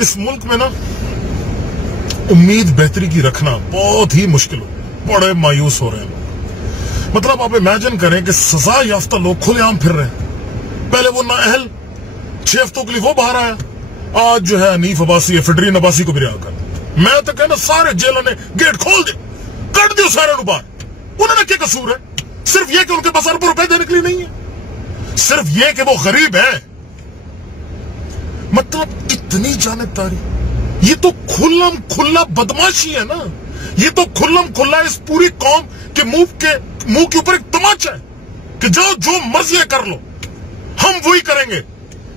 اس ملک میں نا امید بہتری کی رکھنا بہت ہی مشکل ہو، بڑے مایوس ہو رہے ہیں لوگ۔ مطلب آپ امیجن کریں کہ سزا یافتہ لوگ کھلے عام پھر رہے ہیں۔ پہلے وہ نااہل 6 ہفتوں کے لیے وہ باہر آیا، آج جو ہے حنیف عباسی یا فڈرین عباسی کو بھی رہا کر۔ میں تو کہنا سارے جیلوں نے گیٹ کھول دے، کٹ دیو سارے نو باہر۔ انہوں نے کیا قصور ہے؟ صرف یہ کہ ان کے پاس اربوں روپے دینے کے لیے نہیں ہے، صرف یہ کہ وہ غریب ہیں۔ مطلب کتنی جانبداری! یہ تو کھلم کھلا بدماشی ہے نا، یہ تو کھلم کھلا اس پوری قوم کے منہ کے اوپر ایک تماچا ہے کہ جاؤ جو مرضی کر لو، ہم وہی کریں گے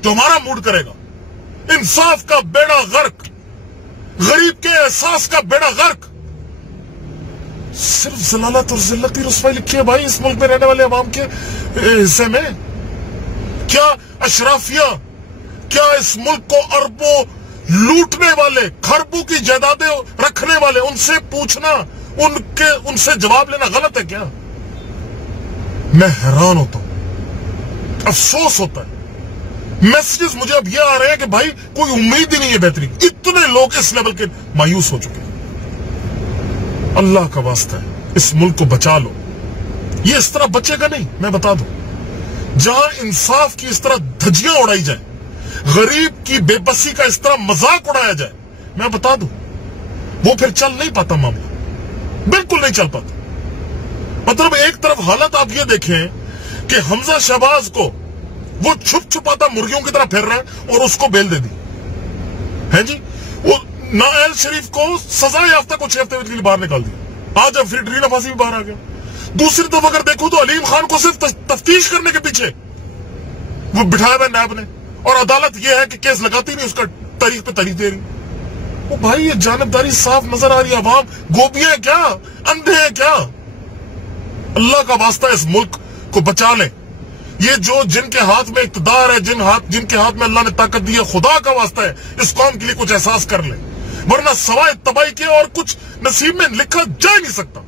جو ہمارا موڈ کرے گا۔ انصاف کا بیڑا غرق، غریب کے احساس کا بیڑا غرق۔ صرف ذلالت اور ذلت کی رسوائی لکھی ہے بھائی اس ملک میں رہنے والے عوام کے حصے میں۔ کیا اشرافیہ، کیا اس ملک کو اربوں لوٹنے والے، خربوں کی جائیدادیں رکھنے والے، ان سے پوچھنا، ان سے جواب لینا غلط ہے کیا؟ میں حیران ہوتا ہوں، افسوس ہوتا ہے۔ میسیجز مجھے اب یہ آ رہے ہیں کہ بھائی کوئی امید ہی نہیں ہے بہتری، اتنے لوگ اس لیول کے مایوس ہو چکے ہیں۔ اللہ کا واسطہ ہے اس ملک کو بچا لو، یہ اس طرح بچے گا نہیں۔ میں بتا دوں، جہاں انصاف کی اس طرح دھجیاں اڑائی جائیں، غریب کی بے بسی کا اس طرح مذاق اڑایا جائے، میں بتا دوں وہ پھر چل نہیں پاتا معاملہ، بالکل نہیں چل پاتا۔ مطلب ایک طرف حالت آپ یہ دیکھیں کہ حمزہ شہباز کو وہ چھپ چھپاتا مرغیوں کی طرح پھر رہا ہے اور اس کو بیل دے دی ہے جی، وہ نااہل شریف کو سزا یافتہ کو 6 ہفتے کے لیے باہر نکال دیا، آج اب فڈرین عباسی بھی باہر آ گیا۔ دوسری طرف اگر دیکھو تو علیم خان کو صرف تفتیش کرنے کے پیچھے وہ بٹھایا ہوا نیب نے، اور عدالت یہ ہے کہ کیس لگاتی نہیں، اس کا تاریخ پہ تاریخ دے رہی۔ وہ بھائی یہ جانبداری صاف نظر آ رہی ہے، عوام گوبھی ہے کیا، اندھے ہیں کیا؟ اللہ کا واسطہ اس ملک کو بچا لیں۔ یہ جو جن کے ہاتھ میں اقتدار ہے، جن کے ہاتھ میں اللہ نے طاقت دی ہے، خدا کا واسطہ ہے اس قوم کے لیے کچھ احساس کر لیں، ورنہ سوائے تباہی کے اور کچھ نصیب میں لکھا جا نہیں سکتا۔